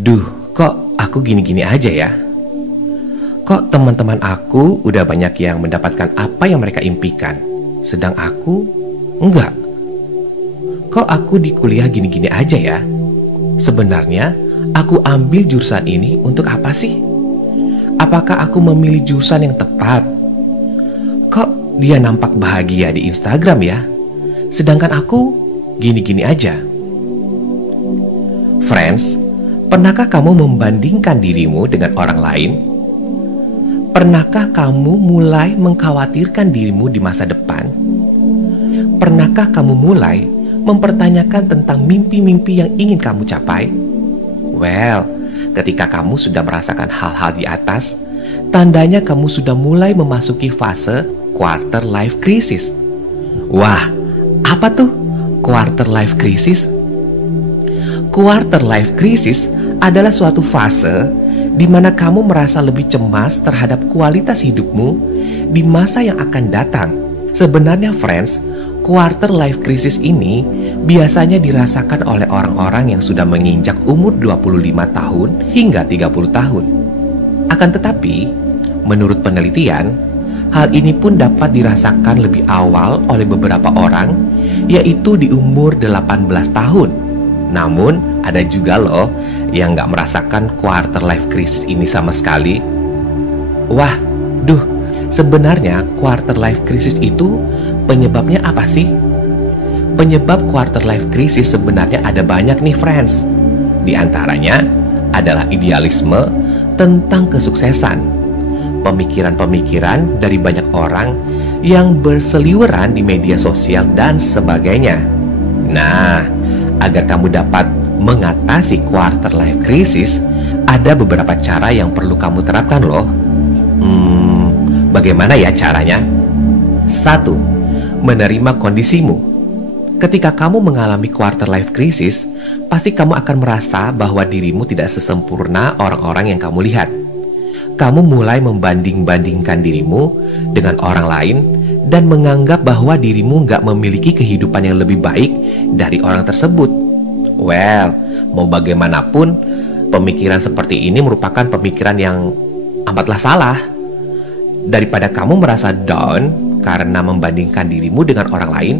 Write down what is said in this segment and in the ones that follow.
Duh, kok aku gini-gini aja ya? Kok teman-teman aku udah banyak yang mendapatkan apa yang mereka impikan, sedang aku enggak? Kok aku di kuliah gini-gini aja ya? Sebenarnya aku ambil jurusan ini untuk apa sih? Apakah aku memilih jurusan yang tepat? Kok dia nampak bahagia di Instagram ya? Sedangkan aku gini-gini aja. Friends, pernahkah kamu membandingkan dirimu dengan orang lain? Pernahkah kamu mulai mengkhawatirkan dirimu di masa depan? Pernahkah kamu mulai mempertanyakan tentang mimpi-mimpi yang ingin kamu capai? Well, ketika kamu sudah merasakan hal-hal di atas, tandanya kamu sudah mulai memasuki fase quarter life crisis. Wah, apa tuh quarter life crisis? Quarter life crisis adalah suatu fase di mana kamu merasa lebih cemas terhadap kualitas hidupmu di masa yang akan datang. Sebenarnya friends, quarter life crisis ini biasanya dirasakan oleh orang-orang yang sudah menginjak umur 25 tahun hingga 30 tahun. Akan tetapi, menurut penelitian, hal ini pun dapat dirasakan lebih awal oleh beberapa orang, yaitu di umur 18 tahun. Namun, ada juga loh yang nggak merasakan quarter life crisis ini sama sekali. Wah, sebenarnya quarter life crisis itu penyebabnya apa sih? Penyebab quarter life crisis sebenarnya ada banyak nih friends. Di antaranya adalah idealisme tentang kesuksesan, pemikiran-pemikiran dari banyak orang yang berseliweran di media sosial dan sebagainya. Nah, agar kamu dapat mengatasi quarter life crisis, ada beberapa cara yang perlu kamu terapkan loh. Bagaimana ya caranya? 1. Menerima kondisimu. Ketika kamu mengalami quarter life crisis, pasti kamu akan merasa bahwa dirimu tidak sesempurna orang-orang yang kamu lihat. Kamu mulai membanding-bandingkan dirimu dengan orang lain dan menganggap bahwa dirimu nggak memiliki kehidupan yang lebih baik dari orang tersebut. Well, mau bagaimanapun, pemikiran seperti ini merupakan pemikiran yang amatlah salah. Daripada kamu merasa down karena membandingkan dirimu dengan orang lain,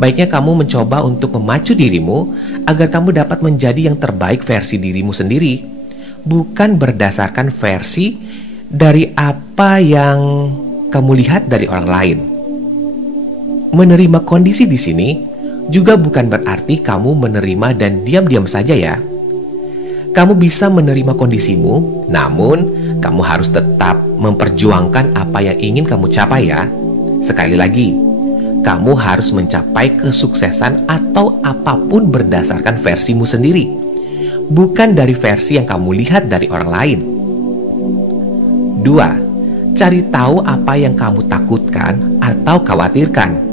baiknya kamu mencoba untuk memacu dirimu agar kamu dapat menjadi yang terbaik versi dirimu sendiri, bukan berdasarkan versi dari apa yang kamu lihat dari orang lain. Menerima kondisi di sini juga bukan berarti kamu menerima dan diam-diam saja ya. Kamu bisa menerima kondisimu, namun kamu harus tetap memperjuangkan apa yang ingin kamu capai ya. Sekali lagi, kamu harus mencapai kesuksesan atau apapun berdasarkan versimu sendiri, bukan dari versi yang kamu lihat dari orang lain. 2. Cari tahu apa yang kamu takutkan atau khawatirkan.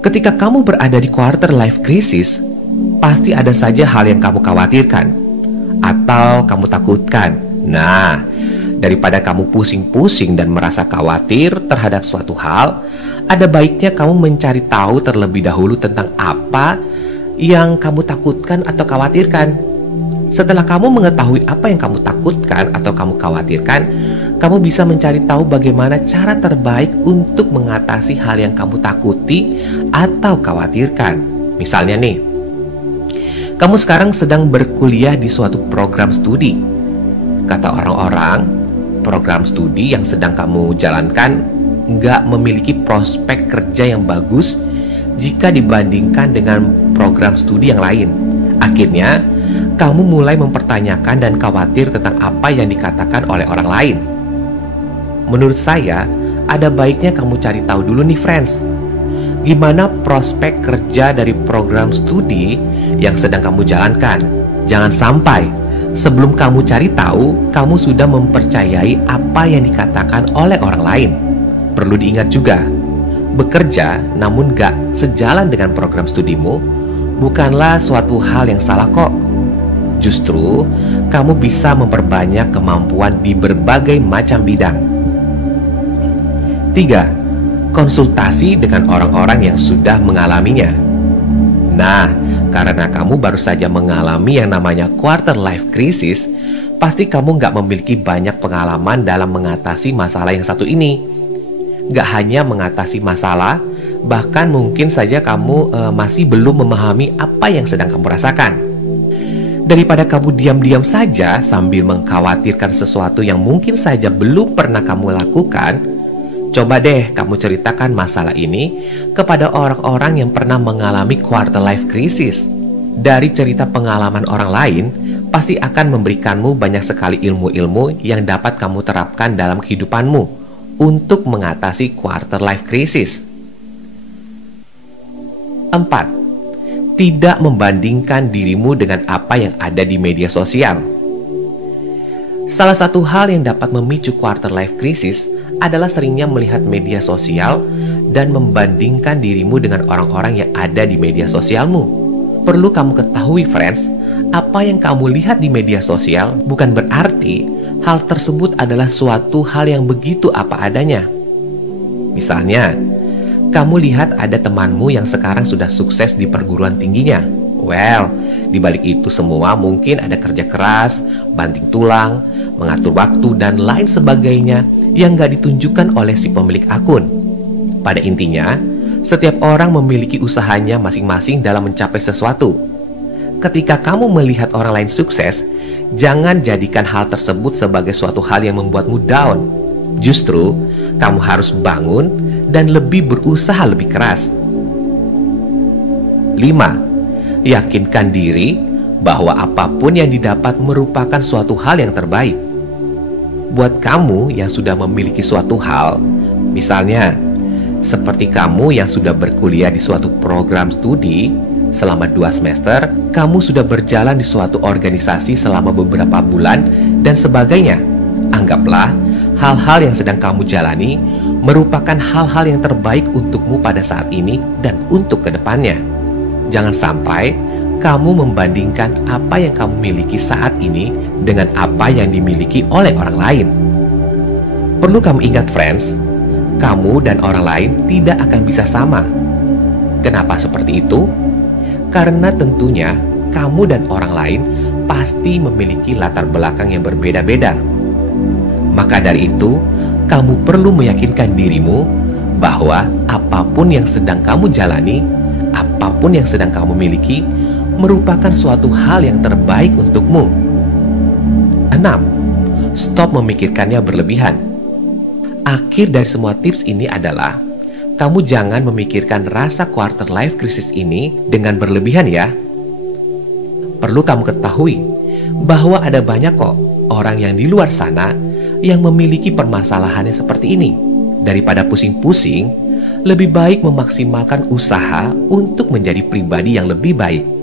Ketika kamu berada di quarter life crisis, pasti ada saja hal yang kamu khawatirkan atau kamu takutkan. Nah, daripada kamu pusing-pusing dan merasa khawatir terhadap suatu hal, ada baiknya kamu mencari tahu terlebih dahulu tentang apa yang kamu takutkan atau khawatirkan. Setelah kamu mengetahui apa yang kamu takutkan atau kamu khawatirkan, kamu bisa mencari tahu bagaimana cara terbaik untuk mengatasi hal yang kamu takuti atau khawatirkan. Misalnya nih, kamu sekarang sedang berkuliah di suatu program studi. Kata orang-orang, program studi yang sedang kamu jalankan nggak memiliki prospek kerja yang bagus jika dibandingkan dengan program studi yang lain. Akhirnya, kamu mulai mempertanyakan dan khawatir tentang apa yang dikatakan oleh orang lain. Menurut saya, ada baiknya kamu cari tahu dulu nih friends, gimana prospek kerja dari program studi yang sedang kamu jalankan. Jangan sampai sebelum kamu cari tahu, kamu sudah mempercayai apa yang dikatakan oleh orang lain. Perlu diingat juga, bekerja namun gak sejalan dengan program studimu bukanlah suatu hal yang salah kok. Justru, kamu bisa memperbanyak kemampuan di berbagai macam bidang. 3. Konsultasi dengan orang-orang yang sudah mengalaminya. Nah, Karena kamu baru saja mengalami yang namanya quarter life crisis, pasti kamu nggak memiliki banyak pengalaman dalam mengatasi masalah yang satu ini. Nggak hanya mengatasi masalah, bahkan mungkin saja kamu masih belum memahami apa yang sedang kamu rasakan. Daripada kamu diam-diam saja sambil mengkhawatirkan sesuatu yang mungkin saja belum pernah kamu lakukan, coba deh kamu ceritakan masalah ini kepada orang-orang yang pernah mengalami quarter life crisis. Dari cerita pengalaman orang lain, pasti akan memberikanmu banyak sekali ilmu-ilmu yang dapat kamu terapkan dalam kehidupanmu untuk mengatasi quarter life crisis. 4. Tidak membandingkan dirimu dengan apa yang ada di media sosial. Salah satu hal yang dapat memicu quarter life crisis adalah seringnya melihat media sosial dan membandingkan dirimu dengan orang-orang yang ada di media sosialmu. Perlu kamu ketahui, friends, apa yang kamu lihat di media sosial bukan berarti hal tersebut adalah suatu hal yang begitu apa adanya. Misalnya, kamu lihat ada temanmu yang sekarang sudah sukses di perguruan tingginya. Well, di balik itu semua mungkin ada kerja keras, banting tulang, mengatur waktu, dan lain sebagainya yang gak ditunjukkan oleh si pemilik akun. Pada intinya, setiap orang memiliki usahanya masing-masing dalam mencapai sesuatu. Ketika kamu melihat orang lain sukses, jangan jadikan hal tersebut sebagai suatu hal yang membuatmu down. Justru, kamu harus bangun dan lebih berusaha lebih keras. 5. Yakinkan diri bahwa apapun yang didapat merupakan suatu hal yang terbaik. Buat kamu yang sudah memiliki suatu hal, misalnya seperti kamu yang sudah berkuliah di suatu program studi selama 2 semester, kamu sudah berjalan di suatu organisasi selama beberapa bulan, dan sebagainya. Anggaplah hal-hal yang sedang kamu jalani merupakan hal-hal yang terbaik untukmu pada saat ini dan untuk kedepannya. Jangan sampai kamu membandingkan apa yang kamu miliki saat ini dengan apa yang dimiliki oleh orang lain. Perlu kamu ingat, friends, kamu dan orang lain tidak akan bisa sama. Kenapa seperti itu? Karena tentunya kamu dan orang lain pasti memiliki latar belakang yang berbeda-beda. Maka dari itu, kamu perlu meyakinkan dirimu bahwa apapun yang sedang kamu jalani, apapun yang sedang kamu miliki, merupakan suatu hal yang terbaik untukmu. 6. Stop memikirkannya berlebihan. Akhir dari semua tips ini adalah, kamu jangan memikirkan rasa quarter life crisis ini dengan berlebihan ya. Perlu kamu ketahui bahwa ada banyak kok orang yang di luar sana yang memiliki permasalahannya seperti ini. Daripada pusing-pusing, lebih baik memaksimalkan usaha untuk menjadi pribadi yang lebih baik.